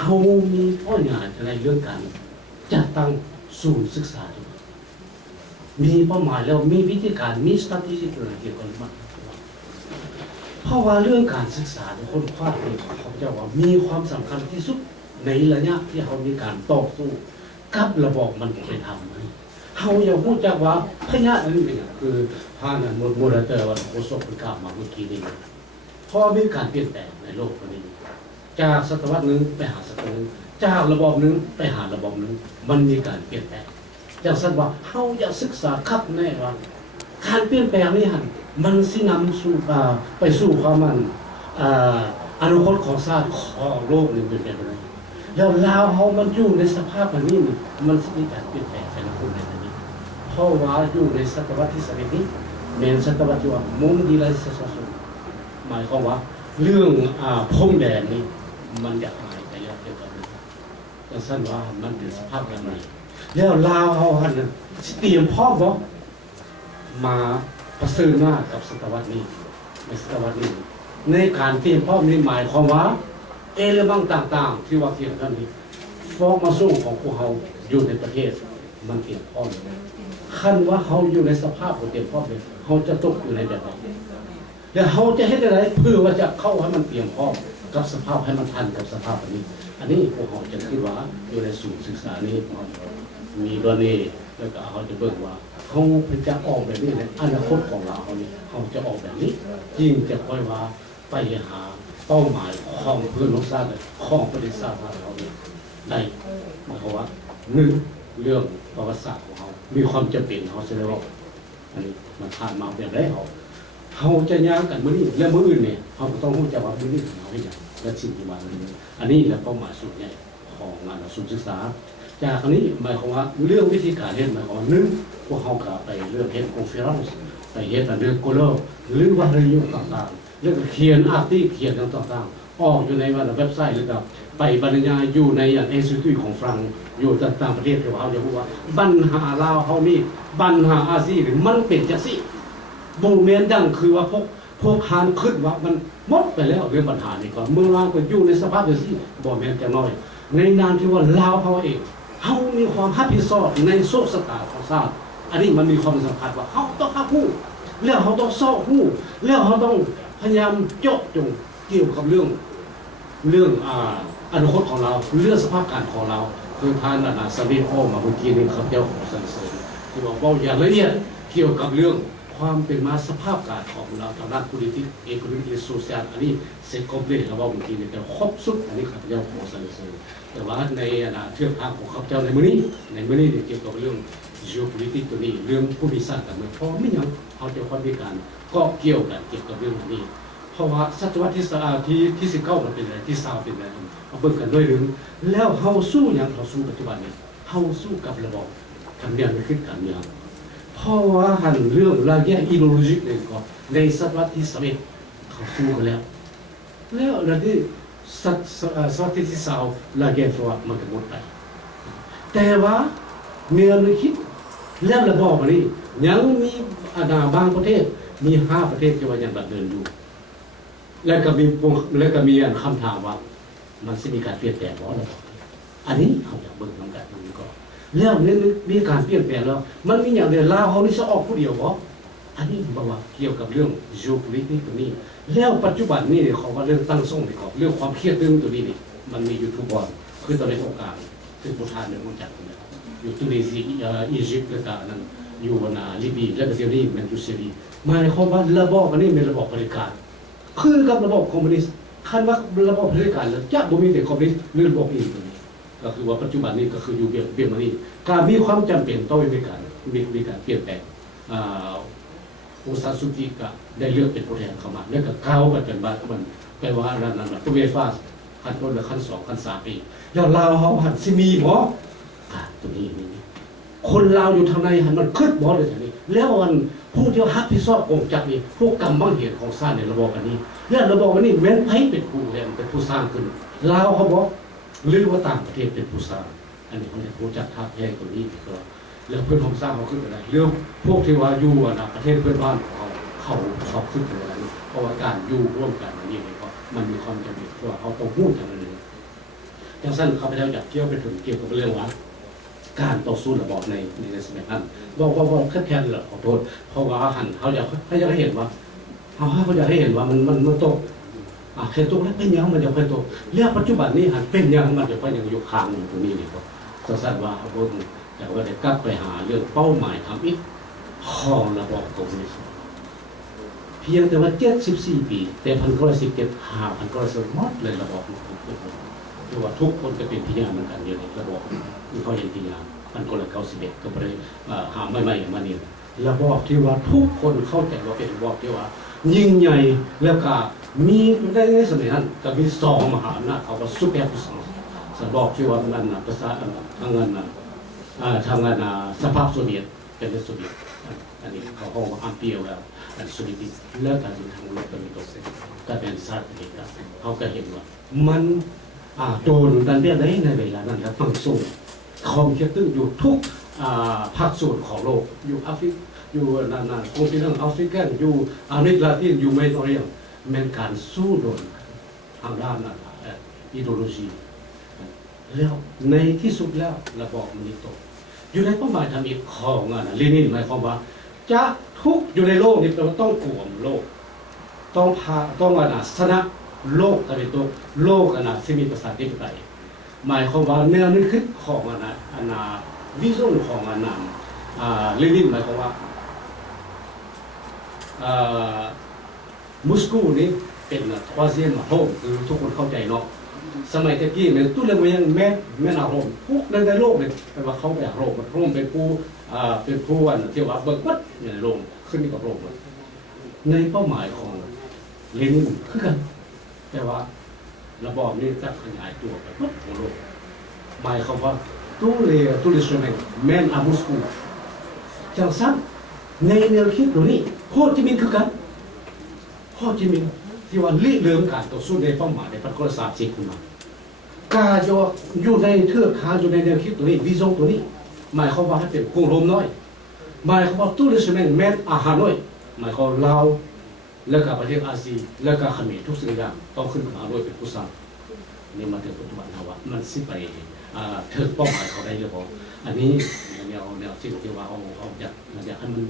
เขามีข้องานอะไรเรื่องการจัดตั้งศูนย์ศึกษามีเป้าหมายแล้วมีวิธีการมี strategy อะไรเกี่ยวกับมันเพราะว่าเรื่องการศึกษาในคนคว้าเนี่ยเขาจะว่ามีความสำคัญที่สุดในระยะที่เขามีการต่อสู้กับระบบมันเป็นธรรมเขาอย่าพูดจากว่าพญาอันนี้เป็นคือพานันโมเดลเตอร์วันโคศกเป็นกล่าวมาเมื่อกี้นี้พอมีการเปลี่ยนแปลงในโลกนี้จากศตวรรษหนึ่งไปหาศตวรรษหนึ่งจากระบบหนึ่งไปหาระบบหนึ่งมันมีการเปลี่ยนแปลงจากสันว่าเขาอยากศึกษาคับแน่ว่าการเปลี่ยนแปลงนี้มันสินำสู่ไปสู่ความมันอนาคตของชาติของโลกหนึ่งเป็นแบบไหนแล้วลาวเขามันอยู่ในสภาพแบบนี้มันสิมีการเปลี่ยนแปลงไปในคนในนี้เพราะว่าอยู่ในศตวรรษที่11นี้เมนศตวรรษที่ว่ามุมดีไลเซชันหมายความว่าเรื่องพรมแดนนี่มันจะหายไปแล้วเกี่ยวกับนี้แต่สั้นว่ามันเป็นสภาพแบบไหนแล้วลาวเขาเตรียมพร้อมบ่มาประเสริฐหน้ากับศตวรรษนี้ในศตวรรษนี้ในการเตรียมพร้อมนี้หมายความว่าเอเลเมนต์ต่างๆที่ว่าเกี่ยวกันนี้ฟอกมาสู้ของพวกเขาอยู่ในประเทศมันเตรียมพร้อมขั้นว่าเขาอยู่ในสภาพของเตรียมพร้อมเลยเขาจะตกอยู่ในแบบไหนแล้วเขาจะให้อะไรเพื่อว่าจะเข้าให้มันเตรียมพร้อมกับสภาพให้มันทันกับสภาพนี้อันนี้พวกเขาจะคิดว่าอยู่ในศูนย์ศึกษานี้มีตัวนี้แล้วก็เขาจะเบิกว่าเขาจะออกแบบนี้ในอนาคตของเราเขาจะออกแบบนี้ยิ่งจะค่อยว่าไปหาเป้าหมายของเพื่อนของชาติของประเทศชาติเราได้หมายความว่าหนึ่งเรื่องประวัติศาสตร์ของเขามีความจำเป็นเขาจะได้ว่าอันนี้มันผ่านมาแบบไรเขาจะย่างกันมื้อนี้และมื้ออื่นเนี่ยเขาต้องรู้จักว่ามื้อนี้เขาให้อย่างและสิ่งที่มาอันนี้แหละเป้าหมายสุดใหญ่ของงานศูนย์ศึกษาจากนี้หมายความว่าเรื่องวิธีการเรียนหมายความว่าหนึ่งพวกเขากลับไปเรื่องเฮ็ดคอนเฟอเรนซ์ไปเฮ็ดเรื่องโกลเลอร์หรือว่าเรื่องต่างๆเรื่องเขียนอาร์ติเขียนต่างๆออกอยู่ในเว็บไซต์หรือกับไปบรรยายอยู่ในอย่างอินสติทิวต์ของฝรั่งอยู่ต่างประเทศที่เขาจะพูดว่าปัญหาลาวเขานี่ปัญหาอาเซียนมันเป็นจังซี่โมเมนต์ดังคือว่าพวกฮานขึ้นว่ามันหมดไปแล้วเรื่องปัญหานี่ก็เมื่อลาวก็อยู่ในสภาพอย่างนี้บ่แม่นจะน้อยในนามที่ว่าลาวเขาเองเขามีความรับผิดชอบในโชคชะตาของชาติอันนี้มันมีความสำคัญว่าเขาต้องรับรู้แล้วเขาต้องซ่อรู้แล้วเขาต้องพยายามเจาะจงเกี่ยวกับเรื่องอนาคตของเราเรื่องสภาพการของเราคือท่านสมิธโอมาเมื่อกี้นี่ครับเจ้าของสรรเสริญที่บอกว่าอย่างละเอียดเกี่ยวกับเรื่องความเป็นมาสภาพการของเราทางด้าน politics economic and social อันนี้เสร็จครบเลยครับว่าบางทีเนี่ยแต่ครบสุดอันนี้ครับเจ้าของสรรเสริญแต่ว่าในเทือกทางของข้าพเจ้าในมื้อนี้เกี่ยวกับเรื่อง geopolitics ตัวนี้เรื่องภูมิศาสตร์กันเพราะไม่ยังเขาจะค่อยมีการก็เกี่ยวกันเกี่ยวกับเรื่องนี้เพราะว่าศตวรรษที่19มันเป็นอะไรที่20เป็นอะไรเอาเบิ่งกันด้วยหนึ่งแล้วเฮาสู้อย่างเราสู้ปัจจุบันนี้เฮาสู้กับระบบการเมืองไม่ขึ้นการเมืองเพราะว่าหันเรื่องระยะอีโดโลจิกเลยก็ในศตวรรษที่11เขาสู้กันแล้วระดับศตวรรษที่20ระยะตัวมันก็หมดไปแต่ว่าเมืองนึกคิดแล้วระบบนี้ยังมีบางประเทศมี5ประเทศที่ว่ายังดำเนินอยู่แล้วก็มีคำถามว่ามันจะมีการเปลี่ยนแปลงบ่ล่ะอันนี้เขาอยากเบิ่งน้ำกันมันก็แล้วมีการเปลี่ยนแปลงแล้วมันมีอย่างเดียวลาวเขานี่จะออกผู้เดียวบ่อันนี้บอกว่าเกี่ยวกับเรื่อง geopolitics ตัวนี้แล้วปัจจุบันนี่เขาว่าเรื่องตั้งส่งนี่ก็เรื่องความเครียดเรื่องตัวนี้นี่มันมีอยู่ทุกวันคือตอนในโอกาสคือผู้ทานเนี่ยรู้จักกันแล้วอยู่ตุนิเซียอียิปต์แล้วก็นั้นอยู่ลิบีแล้วก็เซียรีมันอยู่ซีรีหมายความว่าระบบอันนี้เป็นระบบบริการคือกับระบบคอมมิวนิสต์คันว่าระบบเผด็จการแล้วจะบ่มีแต่คอมมิวนิสต์หรือระบบอื่นตัวนี้ก็คือว่าปัจจุบันนี้ก็คืออยู่เบียงมานี่การมีความจำเป็นต้องมีการเปลี่ยนแปลงโอซาซุกิก็ได้เลือกเป็นผู้แทนเข้ามาแล้วก็เข้ากันเป็นบ้านมันแปลว่านั้นตัวเวฟาขั้นต้นและขั้น2ขั้น3ปีแล้วลาวเฮาหันสิมีบ่ตัวนี้คนลาวอยู่ทางในหันมันคึดบ่เลยทีนี้แล้วมันผู้ที่รับผิดชอบองค์จักรนี่พวกกรรมบังเหตุของชาติในระบบอันนี้และระบบอันนี้แม้นไผเป็นผู้เรียนเป็นผู้สร้างขึ้นลาวเขาบอกหรือว่าต่างประเทศเป็นผู้สร้างอันนี้เขาเรียกผู้จัดทัพแห่งตัวนี้ก็แล้วเพื่อนของสร้างเขาขึ้นอะไรเรื่องพวกที่ว่าอยู่ประเทศเพื่อนบ้านของเขาชอบขึ้นอะไรเพราะว่าการอยู่ร่วมกันอันนี้ก็มันมีความจำเป็นเพราะว่าเขาต้องพูดกันเลย จังสั้นเขาไปแล้วอยากเที่ยวไปถึงเกี่ยวกับเรื่องว่าการต่อสู้ระบอบในสมัยนั้นบอกแค่เลยขอโทษเพราะว่าหันเขาอยากให้เห็นว่าเขาอยากให้เห็นว่ามันตกเคยตกแล้วเป็นยังมันจะค่อยตกเรื่องปัจจุบันนี้หันเป็นยังมันจะค่อยยังอยู่ค้างอยู่ตรงนี้นี่ครับสั้นว่าเขาพูดแต่ว่าได้กลับไปหาเรื่องเป้าหมายทำอีกของระบอบคอมมิวนิสต์เพียงแต่ว่า74 ปีแต่1917 1910หมดเลยระบอบคือว่าทุกคนจะเป็นพยานเหมือนกันอยู่ในระบอบที่เขาเห็นพยาน1991ก็ไปหาไม่มาเนี่ยระบอบที่ว่าทุกคนเข้าใจว่าเป็นระบอบที่ว่ายิ่งใหญ่แล้วก็มีในสมัยนั้นก็มี2 มหาอำนาจเขาว่าซุปเปอร์สระบอบที่ว่ามันภาษาทางงานสภาพโซเวียตเป็นโซเวียตอันนี้เขาห้องว่าอัมเปียวแล้วโซเวียตเลิกกันทางโลกตะวันตกก็เป็นสหรัฐอเมริกาเขาก็เห็นว่ามันโดนดันเบี้ยได้ในเวลานั้นครับตั้งส่งคอมพิวเตอร์อยู่ทุกภาคส่วนของโลกอยู่แอฟริกอยู่คอนติเนนต์แอฟริกันอยู่อเมริกาลาตินอยู่เมดิเตอร์เรเนียนเป็นการสู้โดนทางด้านอิเดโลจีแล้วในที่สุดแล้วระบอบมันตกอยู่ในเป้าหมายทำอีกของเลนินหมายความว่าจะทุกอยู่ในโลกนี้แปลว่าต้องกลุ่มโลกต้องชนะโลกตะวันตกโลกที่มีประชาธิปไตยหมายความว่าแนวคิดของวิชั่นของเลนินหมายความว่ามอสโกนี่เป็นทวาเซียนมาโฮมคือทุกคนเข้าใจเนาะสมัยตะกี้เนี่ยตู้เรื่องมันยังแม่นอารมณ์พวกในโลกเนี่ยแปลว่าเขาแบบโรมเป็นผู้ที่ว่าเบิกบัดในโลกขึ้นกับโลกในเป้าหมายของเลนินคือกันแต่ว่าระบอบนี้จะขยายตัวไปหมดทั่วโลกหมายความว่าตู้เรือสมัยแม่นอามุสกูจังสั้นในแนวคิดตัวนี้โฮจิมินห์คือกันโฮจิมินห์ที่ว่าเริ่มการต่อสู้ในเป้าหมายใน1930ขึ้นมากาอยู่ในเทือกเขาอยู่ในแนวคิดตัวนี้วิชั่นตัวนี้หมายความว่าให้เป็นกรุงโรมน้อยหมายความว่าตู้เรือสมัยแม่นอาหารน้อยหมายความลาวแล้วก็ประเทศอาเซียนแล้วก็เขมรทุกสิ่งอย่างต้องขึ้นมาด้วยเป็นผู้สร้างนี่มาถึงปัจจุบันนะว่ามันสิไปถึงเป้าหมายเขาได้หรือเปล่าอันนี้แนวสิ่งที่ว่าเขาอยากให้มัน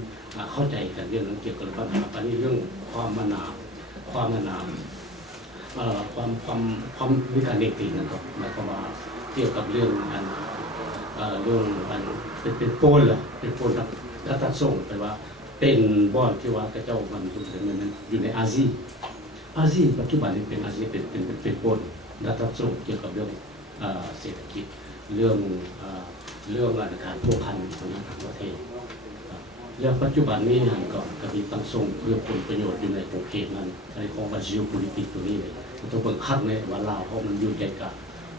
เข้าใจกันเรื่องเกี่ยวกับปัญหาอันนี้เรื่องความวิการเด็กตีนะครับหมายความว่าเกี่ยวกับเรื่องเป็นโปนเหรอเป็นโปนแล้วตัดส่งไปว่าเป็นบอนที่ว่ากระเจ้ามันอยู่ในอาเซียนปัจจุบันนี้เป็นอาเซียนเป็นโปนแล้วตัดส่งเกี่ยวกับเรื่องเศรษฐกิจเรื่องการพัวพันของต่างประเทศแล้วปัจจุบันนี้ก็มีตั้งส่งเพื่อผลประโยชน์อยู่ในประเทศนั้นในของบัญชี politics ตัวนี้เลยต้องเปิดคัดในว่าลาวเพราะมันอยู่ใจกลาง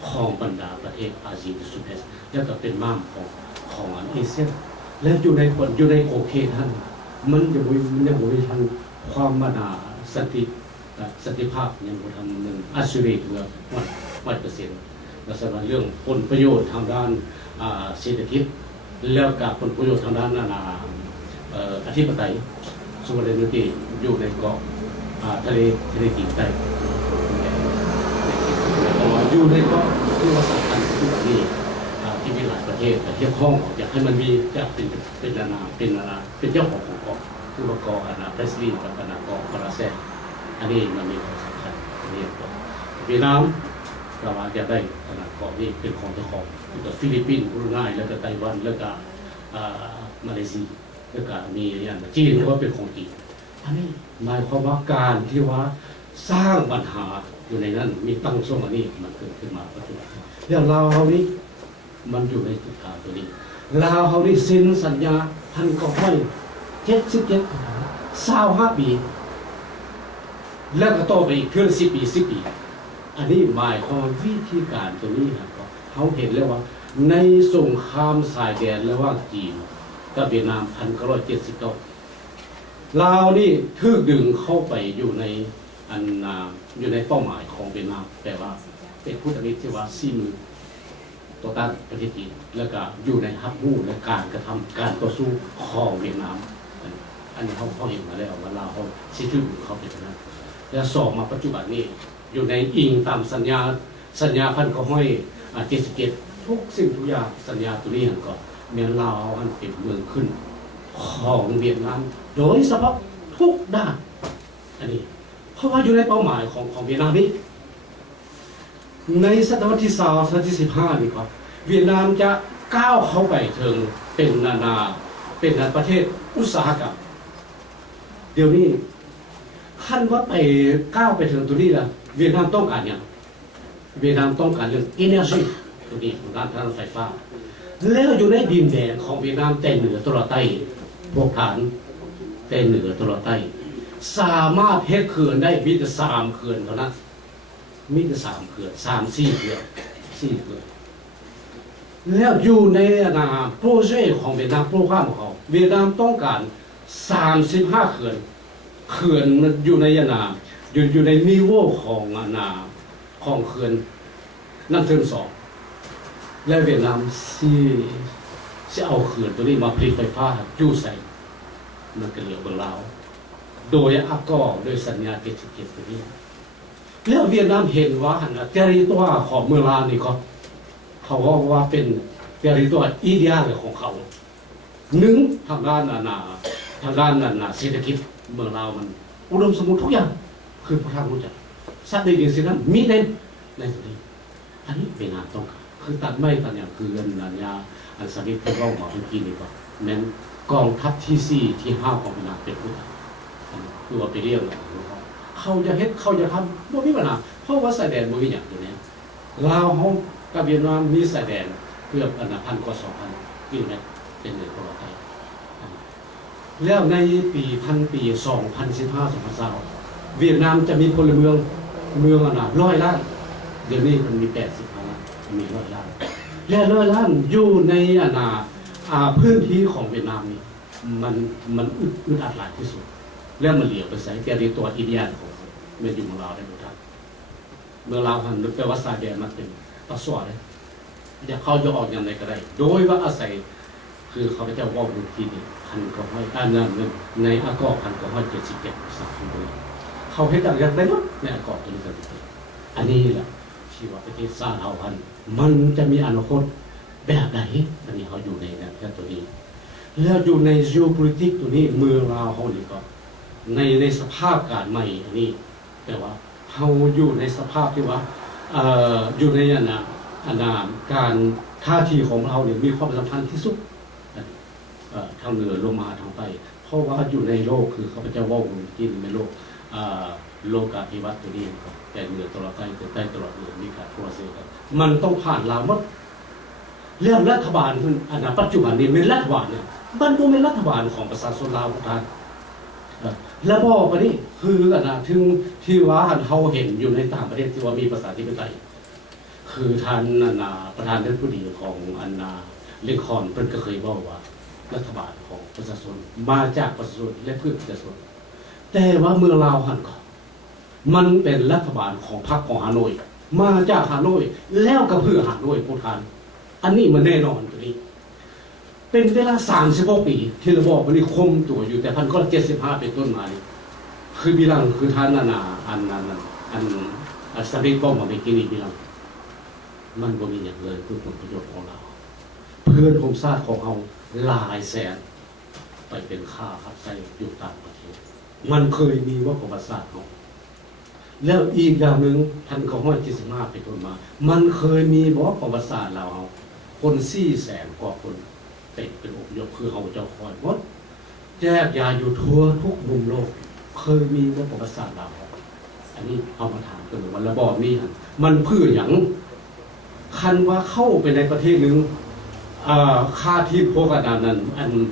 ของบรรดาประเทศอาเซียนสุดท้ายแล้วก็เป็นม่ามของเอเชียและอยู่ในโอเคท่านมันจะมีทางความสันติภาพยังบ่ทำหนึ่งอัศรีถึง100%และสำหรับเรื่องผลประโยชน์ทางด้านเศรษฐกิจแล้วกับผลประโยชน์ทางด้านอธิปไตยsovereigntyอยู่ในเกาะทะเลจีนใต้อยู่ในเกาะที่ว่าสำคัญที่สุดนี่ที่มีหลายประเทศแต่เกี่ยวข้องอยากให้มันมีจะเป็นเจ้าของเกาะคือว่าเกาะเพรสลีย์กับเกาะปาราเซอันนี้มันมีความสำคัญอันนี้เวียดนามก็ว่าจะได้เกาะนี้เป็นของเจ้าของกับฟิลิปปินส์บรูไนแล้วก็ไต้หวันแล้วก็มาเลเซียแล้วก็มีอย่างจีนก็เป็นของจีนอันนี้หมายความว่าการที่ว่าสร้างปัญหาอยู่ในนั้นมีตั้งส่งอันนี้มันเกิดขึ้นมาปัจจุบันแล้วลาวเฮานี้มันอยู่ในจุดกลางตัวนี้ลาวเฮานี่เซ็นสัญญา25 ปีแล้วก็ต่อไปอีกเพื่อน10 ปีอันนี้หมายความวิธีการตัวนี้นะครับเขาเห็นแล้วว่าในสงครามสายแดนระหว่างจีนกับเวียดนาม1979ลาวนี่ถูกดึงเข้าไปอยู่ในเป้าหมายของเวียดนามแต่ว่าเป็นผู้ตัดสินที่ว่าซีมือต่อต้านประเทศจีนแล้วก็อยู่ในฮับฮู้และการกระทำการต่อสู้ของเวียดนามอันนี้เขาเห็นมาแล้วว่าลาวเขาสิถือเขาเป็นนั้นแล้วสอบมาปัจจุบันนี้อยู่ในอิงตามสัญญา สัญญา1977ทุกสิ่งทุกอย่างสัญญาตัวนี้ก็เมียนลาวอันเป็นเมืองขึ้นของเวียดนามโดยเฉพาะทุกด้านอันนี้เพราะว่าอยู่ในเป้าหมายของเวียดนามนี้ในศตวรรษที่20ศตวรรษที่15นี่ครับเวียดนามจะก้าวเข้าไปถึงเป็นเป็นประเทศอุตสาหกรรมเดี๋ยวนี้ขั้นว่าไปก้าวไปถึงตัวนี้แล้วเวียดนามต้องการอย่างเวียดนามต้องการเรื่อง energy ตัวนี้ของด้านไฟฟ้าแล้วอยู่ในดินแดนของเวียดนามแต่เหนือตลอดใต้พวกฐานแต่เหนือตลอดใต้สามารถเฮ็ดเขื่อนได้มีแต่3เขื่อนเท่านั้นมีแต่3เขื่อน4เขื่อนแล้วอยู่ในโปรเจกต์ของเวียดนามโปรแกรมของเขาเวียดนามต้องการ35เขื่อนอยู่ในอยู่ในนิโวของของเขื่อนน้ำเทิง2และเวียดนามสิเอาเขื่อนตัวนี้มาผลิตไฟฟ้าอยู่ใส่มันก็เหลียวเบิ่งลาวโดยโดยสัญญา77ตัวนี้แล้วเวียดนามเห็นว่าเทริตัวของเมืองลาวนี่ก็เขาว่าเป็นเทริตัวอีเดียของเขาทางด้านเศรษฐกิจเมืองลาวมันอุดมสมบูรณ์ทุกอย่างคือพระทางรู้จักสัตว์ในดินสินั้นมีเต็มในตัวนี้อันนี้เป็นงานต้องการคือตัดไม่ตัดอย่างคืออันยาอันสมิทที่เราบอกเมื่อกี้นี่ก็แม้นกองทัพที่4ที่5ของเวียดนามเป็นผู้ทำคือว่าไปเรียกเขาจะเฮ็ดเขาจะทำบ่มีปัญหาเพราะว่าสายแดนบ่มีอย่างอยู่แล้วลาวเฮากับเวียดนามมีสายแดนเกือบ1,000 กว่า 2,000 กิโลเมตรเป็นเหนือตลอดไปแล้วในปี2015-2020เวียดนามจะมีพลเมือง100 ล้านเดี๋ยวนี้มันมี80 ล้านมี100 ล้านและ100 ล้านอยู่ในพื้นที่ของเวียดนามนี่มันอึดอัดหลายที่สุดแล้วมันเหลียวไปใส่แต่ในตัวอินเดียของมันอยู่เมืองลาวได้หมดทั้งเมืองลาวนึกแปลว่าสายแดนมันเป็นปะสวเลยอยากเข้าจะออกอย่างไรก็ได้โดยว่าอาศัยคือเขาจะว่าพื้นที่นี่ในอากาศ1,977 ของตัวเขาเฮ็ดอย่างไรบ้างในอากาศตัวนี้อันนี้แหละที่ว่าประเทศชาติเรามันจะมีอนาคตแบบไหนอันนี้เขาอยู่ในแค่ตัวนี้แล้วอยู่ใน geopolitics ตัวนี้เมืองลาวเขานี่ก็ในสภาพการใหม่อันนี้แปลว่าเขาอยู่ในสภาพที่ว่าอยู่ในการท่าทีของเราเนี่ยมีความสำคัญที่สุดทางเหนือลงมาทางใต้เพราะว่าอยู่ในโลกคือเขาจะว่ากินในโลกโลกาภิวัตน์ตัวนี้แต่เหนือตลอดใต้แต่ใต้ตลอดเหนือมีการโปรเซสกันมันต้องผ่านลาวหมดเรื่องรัฐบาลคือปัจจุบันนี้เป็นรัฐบาลเนี่ยมันบ่เป็นรัฐบาลของประชาชนลาวทุกท่านแล้วบอกว่านี่คือถึงที่ว่าเขาเห็นอยู่ในต่างประเทศที่ว่ามีประชาธิปไตยคือท่านประธานาธิบดีของลิงคอล์นเพิ่นก็เคยบอกว่ารัฐบาลของประชาชนมาจากประชาชนและเพื่อประชาชนแต่ว่าเมืองลาวก็มันเป็นรัฐบาลของพรรคของฮานอยมาจากฮานอยแล้วก็เพื่อฮานอยผู้ทานอันนี้มันแน่นอนตัวนี้เป็นเวลา36 ปีที่ระบอบมันนี่คมตัวอยู่แต่1975เป็นต้นมานี่คือบิลังคือท่านสริปป้อมมาไม่กินนี่บิลังมันบ่มีอย่างเลยเพื่อผลประโยชน์ของเราเพื่อนของชาติของเราหลายแสนไปเป็นข้าครับใส่อยู่ต่างประเทศมันเคยมีว่าประวัติศาสตร์ของแล้วอีกอย่างหนึ่ง1975เป็นต้นมามันเคยมีบอกประวัติศาสตร์เราคน400,000 กว่าคนเป็นอพยพคือเขาเจ้าคอยหมดแจกยาอยู่ทั่วทุกมุมโลกเคยมีว่าประวัติศาสตร์เราอันนี้เอามาถามกันว่าระบอบนี้มันเพื่ออย่างคันว่าเข้าไปในประเทศนึงค่าที่พวกนั้น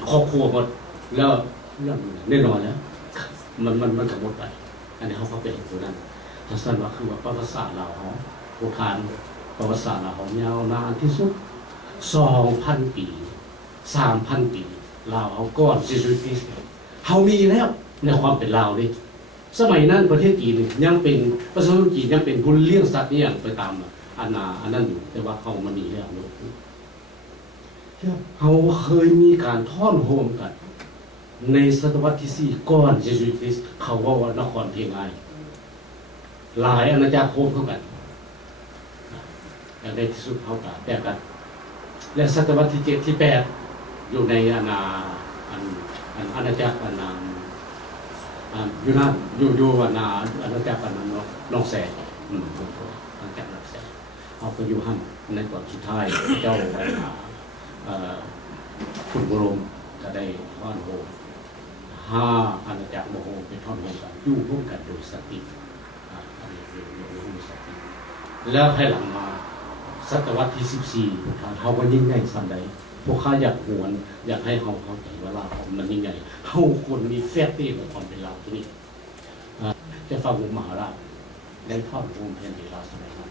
ครอบครัวหมดแล้วแน่นอนแล้วมันกระหมดไปอันนี้เขาเป็นตัวนั้นทัศนว่าคือว่าประวัติศาสตร์เราโบราณประวัติศาสตร์เรายาวนานที่สุด 2,000 ปี 3,000 ปีลาวก่อนซีซูติสเขามีแล้วในความเป็นลาวนี่สมัยนั้นประเทศจีนยังเป็นประชาชนจีนยังเป็นผู้เลี้ยงสัตว์เนี่ยไปตามอันนั้นอยู่แต่ว่าเขามันมีแล้วเขาเคยมีการท่อนโฮมกันในศตวรรษที่4ก่อนเยซูคริสต์เขาว่านครเพียงไงหลายอาณาจักรโฮมเข้ากัน อย่างในที่สุดเขาก็แตกกันและศตวรรษที่7ที่8อยู่ในอาณาจักรอยู่นั่นอยู่อาณาจักรน้องแสนอาณาจักรน้องแสนเขาก็อยู่ห้ามในก่อนสุดท้ายเจ้าคุณบรมก็ได้ท่อนโฮ5อาณาจักรโมโหเป็นท่อนโฮกันอยู่ร่วมกันโดยสติแล้วภายหลังมาศตวรรษที่14เขาก็ยิ่งใหญ่สันใดพวกข้าอยากหวนอยากให้เขาเข้าใจว่าลาวมันยิ่งใหญ่เขาคนมีแฟตตี้ของความเป็นลาวที่นี่จะฟังมหาราชได้ทอดภูมิแผ่นดินลาวสมัยนั้น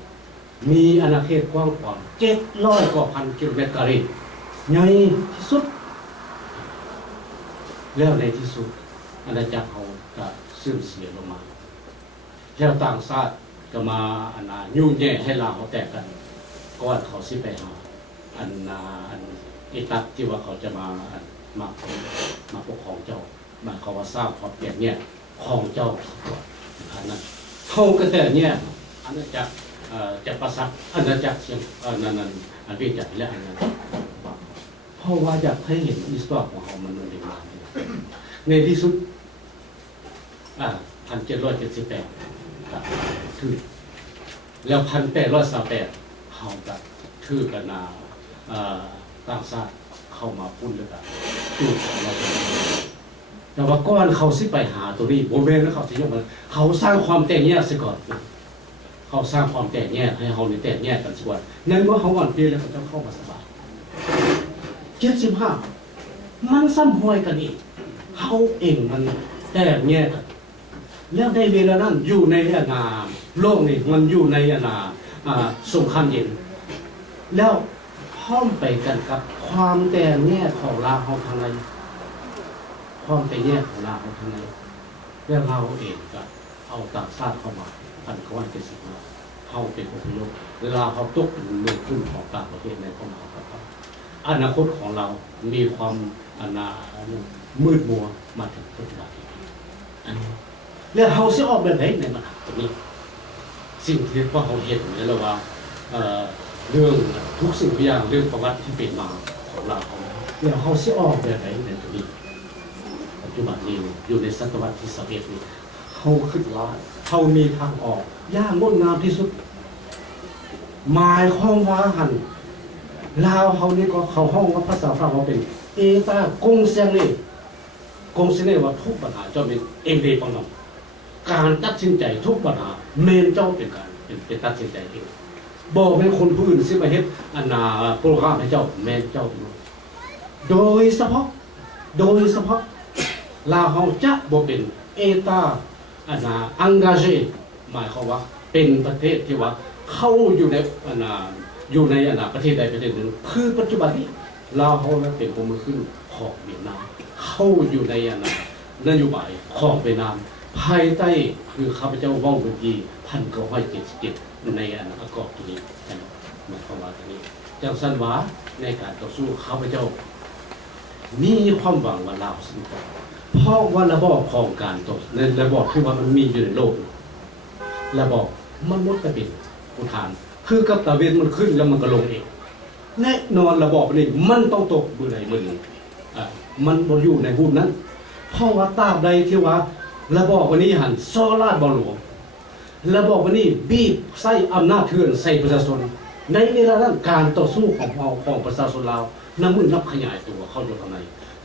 มีอาณาเขตกว้างกว่า700 กว่าพันกิโลเมตรการีใหญ่ที่สุดแล้วในที่สุดอาณาจักรเขาก็เสื่อมเสียลงมาแล้วต่างชาติก็มายุ่งแย่ให้ลาวเขาแตกกันก่อนเขาสิไปหาอิตักที่ว่าเขาจะมาปกครองเจ้ามาเขาว่าสร้างความเปลี่ยนเนี่ยของเจ้าอันนั้นเขาก็แต่เนี่ยอาณาจักรจะประสักอาณาจักรเชียงอันเป็นจักรและอันนั้นเพราะว่าอยากให้เห็นอิสระของเขามันเป็นมาในที่สุด1778คือแล้ว1828เขากับคือกันต่างชาติเข้ามาพุ่นแล้วกันตู้ของเราแต่ว่าก้อนเขาสิไปหาตัวนี้โมเมนต์แล้วเขาสิยกมาเขาสร้างความแตกแยกสิก่อนเขาสร้างความแตกแยกให้เขาในแตกแยกกันสิก่อนนั่นว่าเขาอ่อนเพลียแล้วเขาจะเข้ามาสบาย75มันซ้ำห้อยกันอีกเขาเองมันแตกแยกกันแล้วในเวลานั้นอยู่ในโลกนี้มันอยู่ในสงครามเย็นแล้วพร้อมไปกันกับความแตกแยกของลาวเขาทางในความแตกแยกของลาวเขาทางในแล้วเราเองก็เอาต่างชาติเข้ามา1975เข้าเป็นอพยพลาวเขาตกเป็นเมืองขึ้นของต่างประเทศในเข้ามาครับอนาคตของเรามีความมืดมัวมาถึงปัจจุบันแล้วเขาจะออกแบบไหนในปัญหาตรงนี้สิ่งที่ว่าเขาเห็นเนี่ยเราว่าเรื่องทุกสิ่งทุกอย่างเรื่องประวัติที่เป็นมาของเราแล้วเขาจะออกแบบไหนในตรงนี้ปัจจุบันนี้อยู่ในศตวรรษที่21นี้เขาคิดว่าเขามีทางออกย่างงดงามที่สุดหมายความว่าหันลาวเขานี่ก็เขาห้องว่าภาษาฝรั่งเขาเป็นเอตากงเซงเล่ว่าทุกปัญหาเจ้าเป็นเองเดย์ปังนองการตัดสินใจทุกปัญหาเมนเจ้าเป็นการเป็นตัดสินใจเองบอกเป็นคนผู้อื่นสิมาเฮ็ดโปรแกรมให้เจ้าเมนเจ้าโดยเฉพาะลาวเขาจะบ่เป็นเอตาอังกาเจหมายความว่าเป็นประเทศที่ว่าเข้าอยู่ในประเทศใดประเทศหนึ่งคือปัจจุบันนี้ลาวเขาเป็นผู้มือขึ้นของเวียดนามเข้าอยู่ในนโยบายของเวียดนามภายใต้คือข้าพเจ้าว่าวเมื่อกี้1977ในประกอบตัวนี้หมายความว่าตัวนี้จังสันวาในการต่อสู้ข้าพเจ้ามีความหวังว่าลาวสิงคโปร์เพราะว่าระบอบของการต่อในระบอบที่ว่ามันมีอยู่ในโลกระบอบมันลดกระเป็นอุทานคือกับตะเวนมันขึ้นแล้วมันก็ลงเองแน่นอนระบอบนี้มันต้องตกมือใดมือหนึ่งมันบ่อยู่ในหุ้นนั้นเพราะว่าตราบใดที่ว่าระบอบวันนี้หันซอลาดบ่หลวงระบอบวันนี้บีบใส่อำนาจเถื่อนใส่ประชาชนในเวลานั้นการต่อสู้ของประชาชนลาวน้ำมือนับขยายตัวเข้าอยู่ข้างใน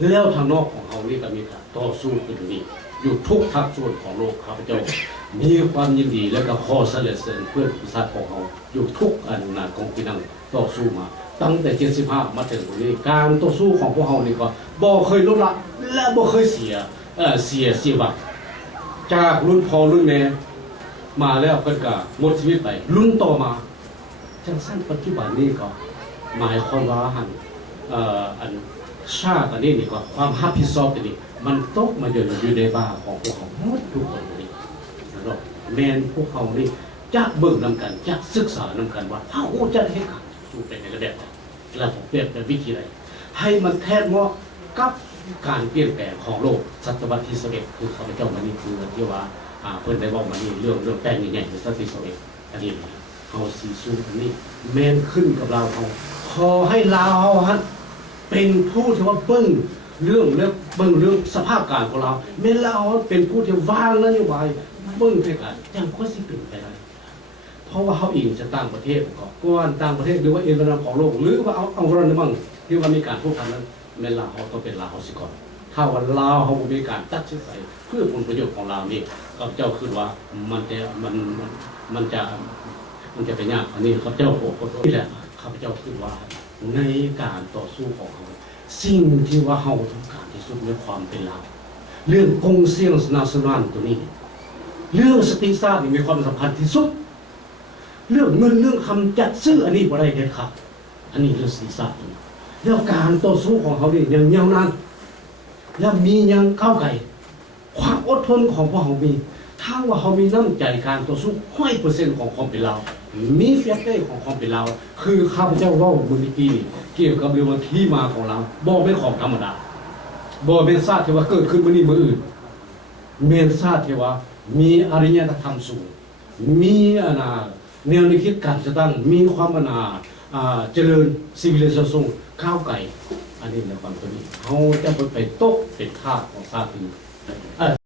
แล้วทางนอกของเขานี่ก็มีการต่อสู้กันอยู่นี่อยู่ทุกทักส่วนของโลกข้าพเจ้ามีความยินดีและก็ขอสรรเสริญเพื่อนประชาชนของเขาอยู่ทุกของพี่น้องต่อสู้มาตั้งแต่75มาถึงวันนี้การต่อสู้ของพวกเขานี่ก็บ่เคยลดละและบ่เคยเสียบัตรจากรุ่นพ่อรุ่นแม่มาแล้วเพิ่นก็หมดชีวิตไปรุ่นต่อมาจังสั้นปัจจุบันนี้ก็หมายความว่าชาตินี้ก็ความรับผิดชอบนี้มันตกมาอยู่ในบ่าของพวกเขาหมดทุกคนนี่นะครับแม่นพวกเขานี่จะเบิ่งนำกันจะศึกษานำกันว่าเฮาจะให้การสู้ไปในระดับและผมเปรียบเป็นวิธีใดให้มันแทบเหมาะกับการเปลี่ยนแปลงของโลกศตวรรษที่21คือข้าพเจ้ามานี่คือที่ว่าเพิ่นได้บอกมานี่เรื่องแปลงใหญ่ๆในศตวรรษที่21อันนี้ เขาสีสู้อันนี้แมนขึ้นกับเราเขาขอให้ลาวเขาฮะเป็นผู้ที่ว่าเบิ้งเรื่องสภาพการของเราแม้เราเป็นผู้ที่วางนโยบายเบิ้งไปกันยังก็สิเป็นไปได้เพราะว่าเขาเองจะต่างประเทศก่อนต่างประเทศหรือว่าเอกราชของโลกหรือว่าเอาเรื่องนั้นบ้างที่ว่ามีการพูดคำนั้นแม้ลาวเขาต้องเป็นลาวเขาสิก่อนถ้าวันลาวเขามีการตัดสินใจเพื่อผลประโยชน์ของเรานี่ข้าพเจ้าคือว่ามันจะเป็นยากอันนี้ข้าพเจ้าโอ้โหนี่แหละข้าพเจ้าคือว่าในการต่อสู้ของเขาสิ่งที่ว่าเขาต้องการที่สุดในความเป็นเราเรื่องกงเซียงนาสนานตัวนี้เรื่องสติศาสตร์มีความสำคัญที่สุดเรื่องเงินเรื่องคำจัดซื้ออันนี้บ่ได้เด็ดขาดอันนี้เรื่องสติศาสตร์เรื่องการต่อสู้ของเขาเนี่ยยังยาวนานและมียังก้าวไกลความอดทนของพวกเขามีถ้าว่าเขามีน้ำใจการต่อสู้100%ของความเป็นเรามีเฟียสเต้ของความเป็นเราคือข้าพเจ้าว่าเมื่อกี้เกี่ยวกับเรื่องที่มาของเราบอกเป็นของธรรมดาบอกเป็นศาสตร์ที่ว่าเกิดขึ้นเมื่อนี้เมื่ออื่นเมนศาสตร์ที่ว่ามีอริยธรรมสูงมีแนวคิดการจะตั้งมีความเจริญซิวิลิเซชันก้าวไกลอันนี้ในความตัวนี้เขาจะไปตกเป็นทาสของศาสตร์อื่น